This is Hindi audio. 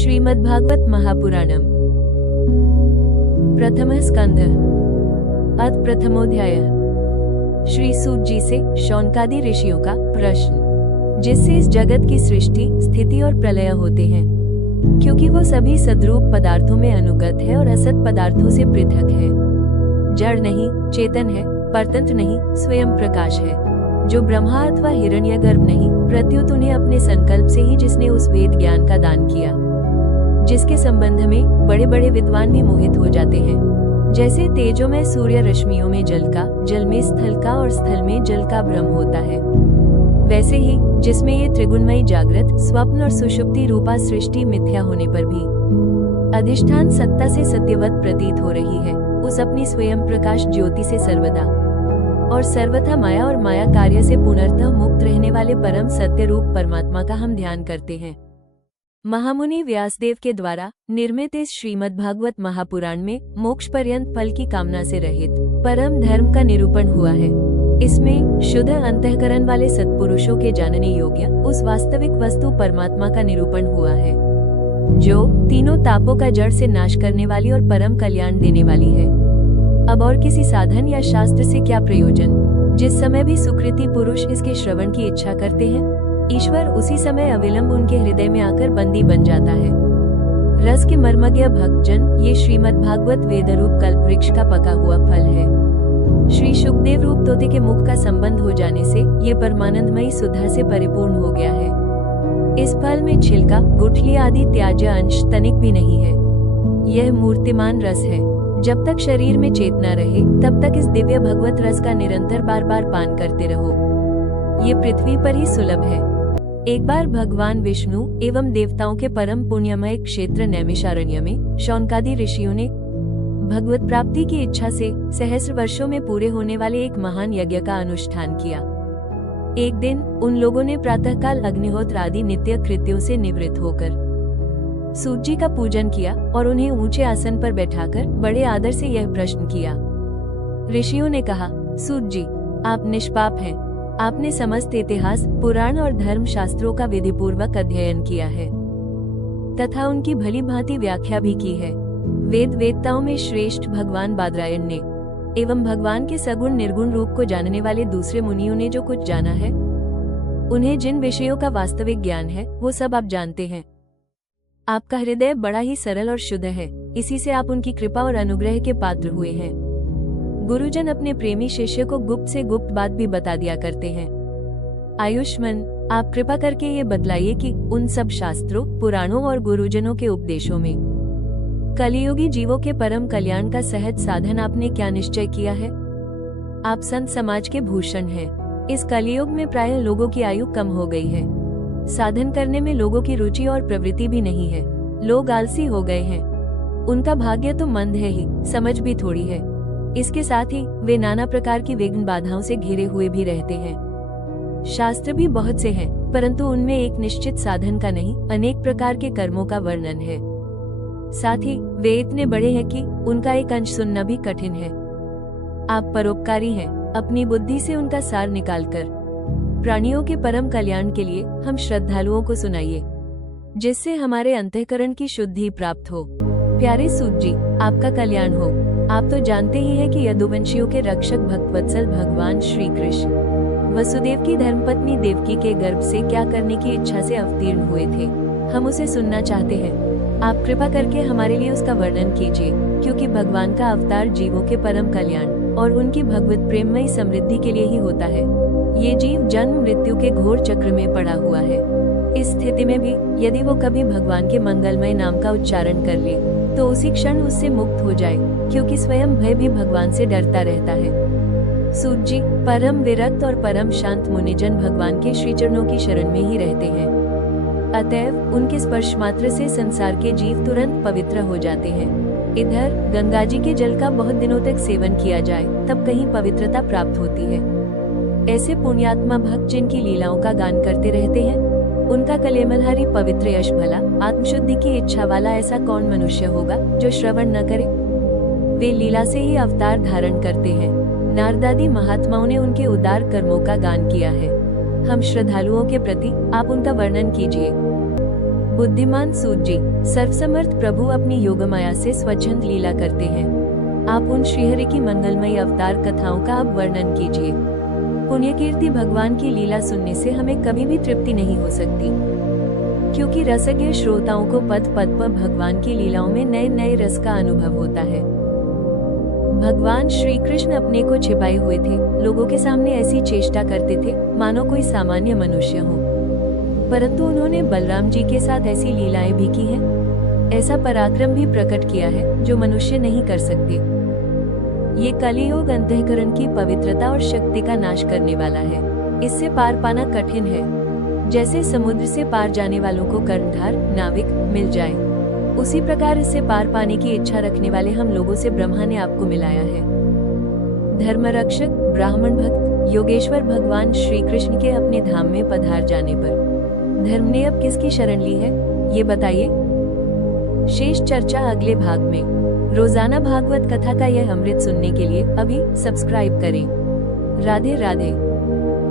श्रीमद्भागवत महापुराणम प्रथमः स्कंधः अथ प्रथमोऽध्यायः। श्री सूत जी से शौनकादि ऋषियों का प्रश्न, जिससे इस जगत की सृष्टि, स्थिति और प्रलय होते हैं, क्योंकि वो सभी सद्रूप पदार्थों में अनुगत है और असत पदार्थों से पृथक है। जड़ नहीं, चेतन है, परतंत्र नहीं, स्वयं प्रकाश है, जो ब्रह्मा अथवा हिरण्यगर्भ नहीं, प्रत्युत उन्हें अपने संकल्प से ही जिसने उस वेद ज्ञान का दान किया, जिसके संबंध में बड़े बड़े विद्वान भी मोहित हो जाते हैं। जैसे तेजो में सूर्य रश्मियों में जल का, जल में स्थल का और स्थल में जल का भ्रम होता है, वैसे ही जिसमें ये त्रिगुणमयी जागृत, स्वप्न और सुषुप्ति रूपा सृष्टि मिथ्या होने पर भी अधिष्ठान सत्ता से सत्यवत प्रतीत हो रही है, उस अपनी स्वयं प्रकाश ज्योति से सर्वदा और सर्वथा माया और माया कार्य से पूर्णतः मुक्त रहने वाले परम सत्य रूप परमात्मा का हम ध्यान करते हैं। महामुनि व्यासदेव के द्वारा निर्मित इस श्रीमद्भागवत महापुराण में मोक्ष पर्यंत फल की कामना से रहित परम धर्म का निरूपण हुआ है। इसमें शुद्ध अंतःकरण वाले सत्पुरुषों के जानने योग्य उस वास्तविक वस्तु परमात्मा का निरूपण हुआ है, जो तीनों तापों का जड़ से नाश करने वाली और परम कल्याण देने वाली है। अब और किसी साधन या शास्त्र से क्या प्रयोजन? जिस समय भी सुकृति पुरुष इसके श्रवण की इच्छा करते हैं, ईश्वर उसी समय अविलंब उनके हृदय में आकर बंदी बन जाता है। रस के मर्मज्ञ भक्तजन, ये श्रीमद्भागवत वेदरूप कल्पवृक्ष का पका हुआ फल है। श्री शुकदेव रूप तोते के मुख का संबंध हो जाने से ये परमानंदमयी सुधा से परिपूर्ण हो गया है। इस फल में छिलका, गुठली आदि त्याज्य अंश तनिक भी नहीं है। यह मूर्तिमान रस है। जब तक शरीर में चेतना रहे, तब तक इस दिव्य भगवत रस का निरंतर बार बार पान करते रहो। ये पृथ्वी पर ही सुलभ है। एक बार भगवान विष्णु एवं देवताओं के परम पुण्यमय क्षेत्र नैमिषारण्य में शौनकादि ऋषियों ने भगवत प्राप्ति की इच्छा से सहस्र वर्षों में पूरे होने वाले एक महान यज्ञ का अनुष्ठान किया। एक दिन उन लोगों ने प्रातःकाल अग्निहोत्र आदि नित्य कृत्यों से निवृत्त होकर सूत जी का पूजन किया और उन्हें ऊंचे आसन पर बैठाकर बड़े आदर से यह प्रश्न किया। ऋषियों ने कहा, सूत जी, आप निष्पाप हैं। आपने समस्त इतिहास, पुराण और धर्म शास्त्रों का विधिपूर्वक अध्ययन किया है तथा उनकी भली भांति व्याख्या भी की है। वेद वेदताओं में श्रेष्ठ भगवान बादरायण ने एवं भगवान के सगुण निर्गुण रूप को जानने वाले दूसरे मुनियों ने जो कुछ जाना है, उन्हें जिन विषयों का वास्तविक ज्ञान है, वो सब आप जानते हैं। आपका हृदय बड़ा ही सरल और शुद्ध है, इसी से आप उनकी कृपा और अनुग्रह के पात्र हुए हैं। गुरुजन अपने प्रेमी शिष्य को गुप्त से गुप्त बात भी बता दिया करते हैं। आयुष्मान, आप कृपा करके ये बतलाइए कि उन सब शास्त्रों, पुराणों और गुरुजनों के उपदेशों में कलियुगी जीवों के परम कल्याण का सहज साधन आपने क्या निश्चय किया है? आप संत समाज के भूषण हैं। इस कलियुग में प्रायः लोगों की आयु कम हो गई है। साधन करने में लोगों की रुचि और प्रवृत्ति भी नहीं है। लोग आलसी हो गए हैं। उनका भाग्य तो मंद है ही, समझ भी थोड़ी है। इसके साथ ही वे नाना प्रकार की विघ्न बाधाओं से घिरे हुए भी रहते हैं। शास्त्र भी बहुत से हैं, परंतु उनमें एक निश्चित साधन का नहीं, अनेक प्रकार के कर्मों का वर्णन है। साथ ही वे इतने बड़े हैं कि उनका एक अंश सुनना भी कठिन है। आप परोपकारी हैं। अपनी बुद्धि से उनका सार निकालकर प्राणियों के परम कल्याण के लिए हम श्रद्धालुओं को सुनाइए, जिससे हमारे अंतःकरण की शुद्धि प्राप्त हो। प्यारे सूत जी, आपका कल्याण हो। आप तो जानते ही हैं कि यदुवंशियों के रक्षक भक्तवत्सल भगवान श्री कृष्ण वसुदेव की धर्मपत्नी देवकी के गर्भ से क्या करने की इच्छा से अवतीर्ण हुए थे। हम उसे सुनना चाहते हैं। आप कृपा करके हमारे लिए उसका वर्णन कीजिए, क्योंकि भगवान का अवतार जीवों के परम कल्याण और उनकी भगवत प्रेममयी समृद्धि के लिए ही होता है। ये जीव जन्म मृत्यु के घोर चक्र में पड़ा हुआ है। इस स्थिति में भी यदि वो कभी भगवान के मंगलमय नाम का उच्चारण कर ले, तो उसी क्षण उससे मुक्त हो जाए, क्योंकि स्वयं भय भी भगवान से डरता रहता है। सूत जी, परम विरक्त और परम शांत मुनिजन भगवान के श्री चरणों की शरण में ही रहते हैं। अतएव उनके स्पर्श मात्र से संसार के जीव तुरंत पवित्र हो जाते हैं। इधर गंगा जी के जल का बहुत दिनों तक सेवन किया जाए, तब कहीं पवित्रता प्राप्त होती है। ऐसे पुण्यात्मा भक्त जिनकी लीलाओं का गान करते रहते हैं, उनका कलेमलहारी पवित्र यश भला आत्मशुद्धि की इच्छा वाला ऐसा कौन मनुष्य होगा जो श्रवण न करे? वे लीला से ही अवतार धारण करते हैं। नारदादि महात्माओं ने उनके उदार कर्मों का गान किया है। हम श्रद्धालुओं के प्रति आप उनका वर्णन कीजिए। बुद्धिमान सूत जी, सर्वसमर्थ प्रभु अपनी योगमाया से स्वच्छंद लीला करते हैं। आप उन श्रीहरि की मंगलमयी अवतार कथाओं का अब वर्णन कीजिए। पुण्यकीर्ति भगवान की लीला सुनने से हमें कभी भी तृप्ति नहीं हो सकती, क्योंकि रसज्ञ श्रोताओं को पद पद पर भगवान की लीलाओं में नए नए रस का अनुभव होता है। भगवान श्री कृष्ण अपने को छिपाए हुए थे, लोगों के सामने ऐसी चेष्टा करते थे मानो कोई सामान्य मनुष्य हो, परंतु उन्होंने बलराम जी के साथ ऐसी लीलाएं भी की हैं, ऐसा पराक्रम भी प्रकट किया है जो मनुष्य नहीं कर सकते। ये कलियुग अंतःकरण की पवित्रता और शक्ति का नाश करने वाला है, इससे पार पाना कठिन है। जैसे समुद्र से पार जाने वालों को कर्णधार नाविक मिल जाए, उसी प्रकार इससे पार पाने की इच्छा रखने वाले हम लोगों से ब्रह्मा ने आपको मिलाया है। धर्मरक्षक, ब्राह्मण भक्त, योगेश्वर भगवान श्री कृष्ण के अपने धाम में पधार जाने पर धर्म ने अब किसकी शरण ली है, ये बताइए। शेष चर्चा अगले भाग में। रोजाना भागवत कथा का यह अमृत सुनने के लिए अभी सब्सक्राइब करें। राधे राधे।